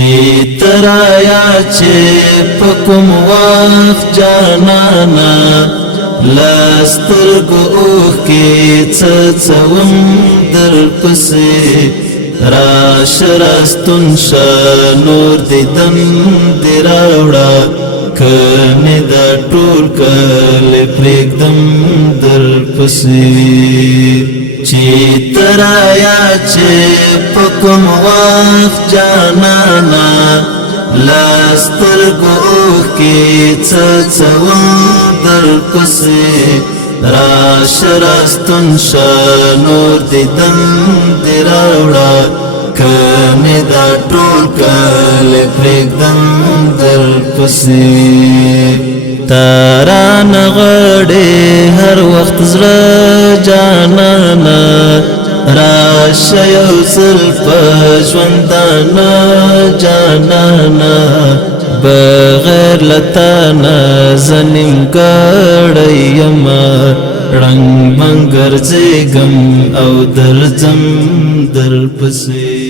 چی ترایا چی پکم وقت جانانا لاسترگو اوخ کی چچوم در پسی راش راستون شا نور دیدم دی راوڑا کنی دا ټول کل پریگدم در پسی چی ترایا چی پکم وقت جانانا لاسترگو اوخ کی چچوم در پسی راش راستون شا نور دیدم دی راوڑا کنی دا ټول کل پریگدم در پسی تارا نغڑی ہر وقت زر جانانا راش یوصل پشوندانا جانانا بغیر لتانا زنیم گڑیم رنگ منگر زیگم او درزم در پسی